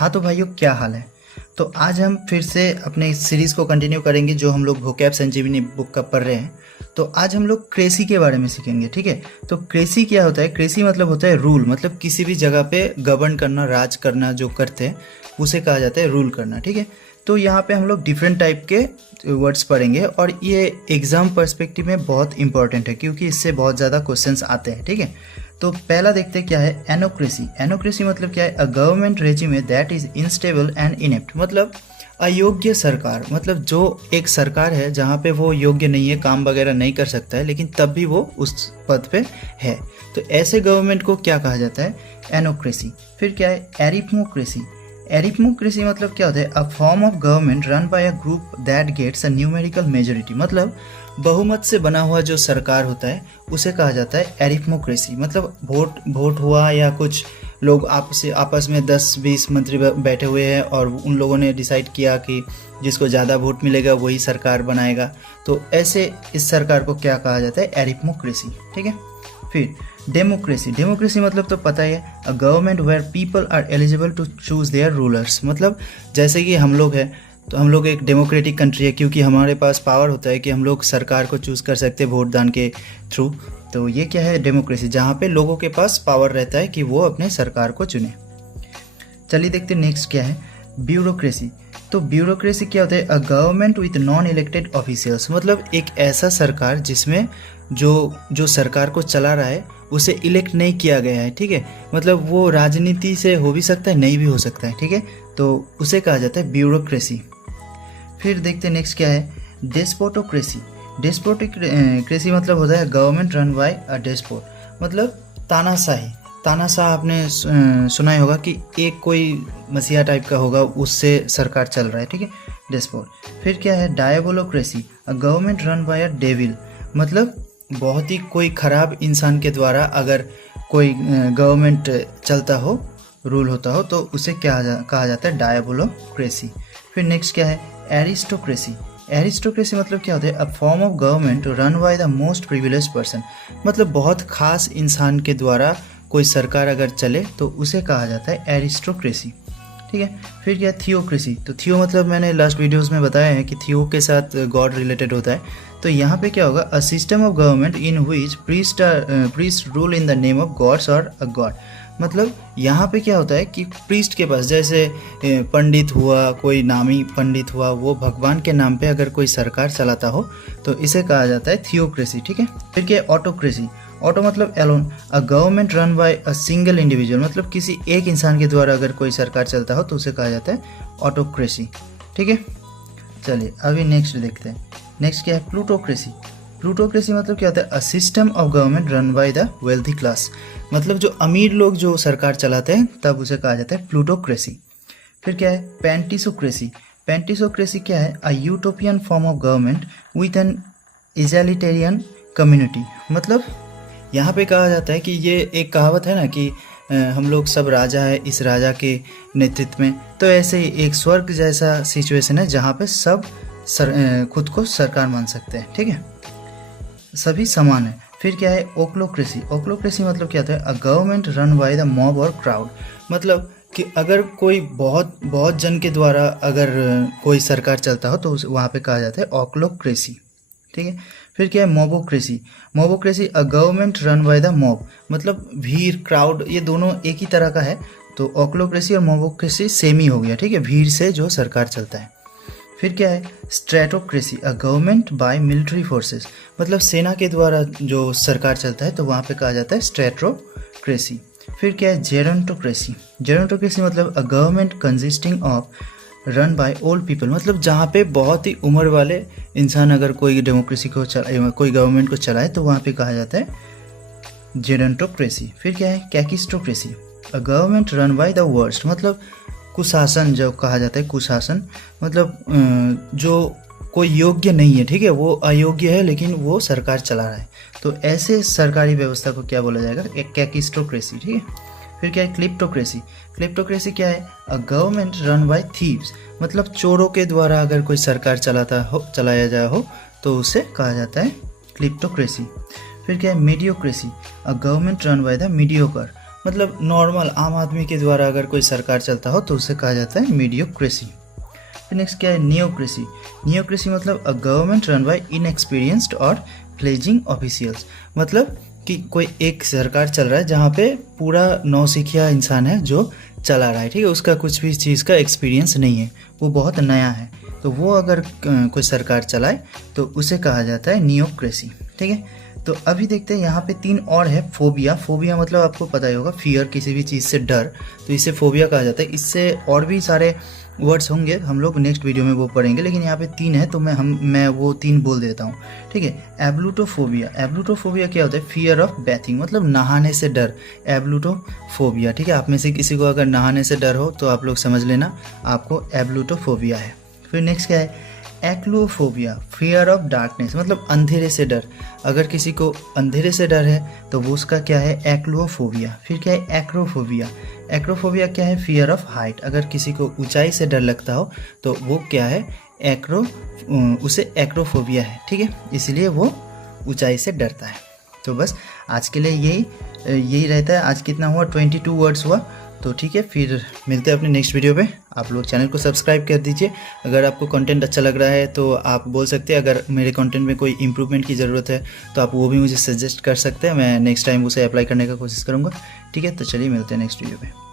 हाँ तो भाइयों, क्या हाल है। तो आज हम फिर से अपने इस सीरीज़ को कंटिन्यू करेंगे जो हम लोग वोकैब संजीवनी बुक का पढ़ रहे हैं। तो आज हम लोग क्रेसी के बारे में सीखेंगे, ठीक है। तो क्रेसी क्या होता है? क्रेसी मतलब होता है रूल, मतलब किसी भी जगह पे गवर्न करना, राज करना जो करते हैं उसे कहा जाता है रूल करना, ठीक है। तो यहाँ पे हम लोग डिफरेंट टाइप के वर्ड्स पढ़ेंगे और ये एग्ज़ाम पर्सपेक्टिव में बहुत इंपॉर्टेंट है क्योंकि इससे बहुत ज़्यादा क्वेश्चंस आते हैं, ठीक है। तो पहला देखते हैं क्या है एनोक्रेसी। एनोक्रेसी मतलब क्या है? A government regime that is instable and inept, मतलब अयोग्य सरकार, मतलब जो एक सरकार है जहाँ पे वो योग्य नहीं है, काम वगैरह नहीं कर सकता है, लेकिन तब भी वो उस पद पे है। तो ऐसे गवर्नमेंट को क्या कहा जाता है? एनोक्रेसी। फिर क्या है एरिथमोक्रेसी। एरिथमोक्रेसी मतलब क्या होता है? A form of government run by a group that gets a numerical majority, मतलब बहुमत से बना हुआ जो सरकार होता है उसे कहा जाता है एरिथमोक्रेसी। मतलब वोट हुआ या कुछ लोग आपस में 10-20 मंत्री बैठे हुए हैं और उन लोगों ने डिसाइड किया कि जिसको ज़्यादा वोट मिलेगा वही सरकार बनाएगा। तो ऐसे इस सरकार को क्या कहा जाता है? एरिथमोक्रेसी, ठीक है। फिर डेमोक्रेसी। डेमोक्रेसी मतलब तो पता ही है, a government where people are eligible to choose their rulers, मतलब जैसे कि हम लोग हैं तो हम लोग एक डेमोक्रेटिक कंट्री है क्योंकि हमारे पास पावर होता है कि हम लोग सरकार को चूज़ कर सकते हैं वोट दान के थ्रू। तो ये क्या है? डेमोक्रेसी, जहाँ पे लोगों के पास पावर रहता है कि वो अपने सरकार को चुने। चलिए देखते हैं नेक्स्ट क्या है ब्यूरोक्रेसी। तो ब्यूरोक्रेसी क्या होता है? A government with non elected officials, मतलब एक ऐसा सरकार जिसमें जो सरकार को चला रहा है उसे इलेक्ट नहीं किया गया है, ठीक है। मतलब वो राजनीति से हो भी सकता है, नहीं भी हो सकता है, ठीक है। तो उसे कहा जाता है ब्यूरोक्रेसी। फिर देखते हैं नेक्स्ट क्या है डेस्पोटोक्रेसी। डेस्पोटिक्रेसी मतलब होता है गवर्नमेंट रन बाय अ डेस्पोट, मतलब तानाशाही। तानाशाह आपने सुना ही होगा कि एक कोई मसीहा टाइप का होगा, उससे सरकार चल रहा है, ठीक है, डेस्पोट। फिर क्या है diabolocracy. A government run by a devil, मतलब बहुत ही कोई ख़राब इंसान के द्वारा अगर कोई गवर्नमेंट चलता हो, रूल होता हो, तो उसे क्या कहा जाता है? डायबोलोक्रेसी। फिर नेक्स्ट क्या है एरिस्टोक्रेसी। एरिस्टोक्रेसी मतलब क्या होता है? A form of government run by the most privilege person, मतलब बहुत खास इंसान के द्वारा कोई सरकार अगर चले तो उसे कहा जाता है एरिस्टोक्रेसी, ठीक है। फिर क्या थियोक्रेसी। तो थियो मतलब मैंने लास्ट वीडियोस में बताया है कि थियो के साथ गॉड रिलेटेड होता है। तो यहाँ पे क्या होगा? A system of government in which priest rule in the name of gods और अ गॉड, मतलब यहाँ पे क्या होता है कि प्रीस्ट के पास, जैसे पंडित हुआ, कोई नामी पंडित हुआ, वो भगवान के नाम पे अगर कोई सरकार चलाता हो तो इसे कहा जाता है थियोक्रेसी, ठीक है। फिर क्या ऑटोक्रेसी। ऑटो मतलब alone. A government run by a single individual, मतलब किसी एक इंसान के द्वारा अगर कोई सरकार चलता हो तो उसे कहा जाता है ऑटोक्रेसी, ठीक है। चलिए अभी नेक्स्ट देखते हैं। नेक्स्ट क्या है प्लूटोक्रेसी। प्लूटोक्रेसी मतलब क्या होता है? अ system of government run by the wealthy class, मतलब जो अमीर लोग जो सरकार चलाते हैं तब उसे कहा जाता है प्लूटोक्रेसी। फिर क्या है पेंटिसोक्रेसी। पेंटिसोक्रेसी क्या है? A utopian form of government with an egalitarian community, मतलब यहाँ पे कहा जाता है कि ये एक कहावत है ना कि हम लोग सब राजा है इस राजा के नेतृत्व में, तो ऐसे ही एक स्वर्ग जैसा सिचुएशन है जहाँ पे सब खुद को सरकार मान सकते हैं, ठीक है, सभी समान है। फिर क्या है ओक्लोक्रेसी। ओक्लोक्रेसी मतलब क्या होता है? A government run by the mob और क्राउड, मतलब कि अगर कोई बहुत जन के द्वारा अगर कोई सरकार चलता हो तो वहाँ पे कहा जाता है ओक्लोक्रेसी, ठीक है। फिर क्या है mobocracy. Mobocracy a government run by the mob, मतलब भीड़, क्राउड, ये दोनों एक ही तरह का है। तो ओक्लोक्रेसी और मोबोक्रेसी सेम ही हो गया, ठीक है, भीड़ से जो सरकार चलता है। फिर क्या है stratocracy. A government by military forces, मतलब सेना के द्वारा जो सरकार चलता है तो वहाँ पे कहा जाता है स्ट्रेटोक्रेसी। फिर क्या है जेरोंटोक्रेसी। जेरोंटोक्रेसी मतलब a government consisting of run by old people, मतलब जहाँ पे बहुत ही उम्र वाले इंसान अगर कोई डेमोक्रेसी को कोई गवर्नमेंट को चलाए तो वहाँ पे कहा जाता है जेरोंटोक्रेसी। फिर क्या है kakistocracy. A government run by the worst, मतलब कुशासन जो कहा जाता है, कुशासन मतलब जो कोई योग्य नहीं है, ठीक है, वो अयोग्य है लेकिन वो सरकार चला रहा है, तो ऐसे सरकारी व्यवस्था को क्या बोला जाएगा? एक कैकिस्टोक्रेसी, ठीक है। फिर क्या है क्लिप्टोक्रेसी। क्लिप्टोक्रेसी क्या है? A government run bye thieves, मतलब चोरों के द्वारा अगर कोई सरकार चलाया जाए हो तो उसे कहा जाता है क्लिप्टोक्रेसी। फिर क्या है mediocracy. A government run by the mediocre, मतलब नॉर्मल आम आदमी के द्वारा अगर कोई सरकार चलता हो तो उसे कहा जाता है मीडियोक्रेसी। फिर नेक्स्ट क्या है, नियोक्रेसी। नियोक्रेसी मतलब अ गवर्नमेंट रन बाय इनएक्सपीरियंस्ड और फ्लेजिंग ऑफिशियल्स। मतलब कि कोई एक सरकार चल रहा है जहाँ पे पूरा नौसिखिया इंसान है जो चला रहा है, ठीक है, उसका कुछ भी चीज़ का एक्सपीरियंस नहीं है, वो बहुत नया है, तो वो अगर कोई सरकार चलाए तो उसे कहा जाता है नियोक्रेसी, ठीक है। तो अभी देखते हैं यहाँ पे 3 और है। फोबिया। फोबिया मतलब आपको पता ही होगा, फियर, किसी भी चीज़ से डर, तो इसे फोबिया कहा जाता है। इससे और भी सारे वर्ड्स होंगे, हम लोग नेक्स्ट वीडियो में वो पढ़ेंगे, लेकिन यहाँ पे 3 है तो मैं वो 3 बोल देता हूँ, ठीक है। एब्लूटोफोबिया। एब्लूटोफोबिया क्या होता है, फियर ऑफ बैथिंग, मतलब नहाने से डर, एब्लूटोफोबिया, ठीक है। आप में से किसी को अगर नहाने से डर हो तो आप लोग समझ लेना आपको एब्लूटोफोबिया है। फिर नेक्स्ट क्या है, एक्लोफोबिया, फियर ऑफ डार्कनेस, मतलब अंधेरे से डर। अगर किसी को अंधेरे से डर है तो वो उसका क्या है, एक्लोफोबिया। फिर क्या है, एक्रोफोबिया। एक्रोफोबिया क्या है, फियर ऑफ हाइट। अगर किसी को ऊंचाई से डर लगता हो तो वो क्या है, उसे एक्रोफोबिया है, ठीक है, इसलिए वो ऊंचाई से डरता है। तो बस आज के लिए यही रहता है। आज कितना हुआ, 22 वर्ड्स हुआ। तो ठीक है, फिर मिलते हैं अपने नेक्स्ट वीडियो पे। आप लोग चैनल को सब्सक्राइब कर दीजिए। अगर आपको कंटेंट अच्छा लग रहा है तो आप बोल सकते हैं, अगर मेरे कंटेंट में कोई इम्प्रूवमेंट की ज़रूरत है तो आप वो भी मुझे सजेस्ट कर सकते हैं, मैं नेक्स्ट टाइम उसे अप्लाई करने का कोशिश करूँगा, ठीक है। तो चलिए मिलते हैं नेक्स्ट वीडियो पे।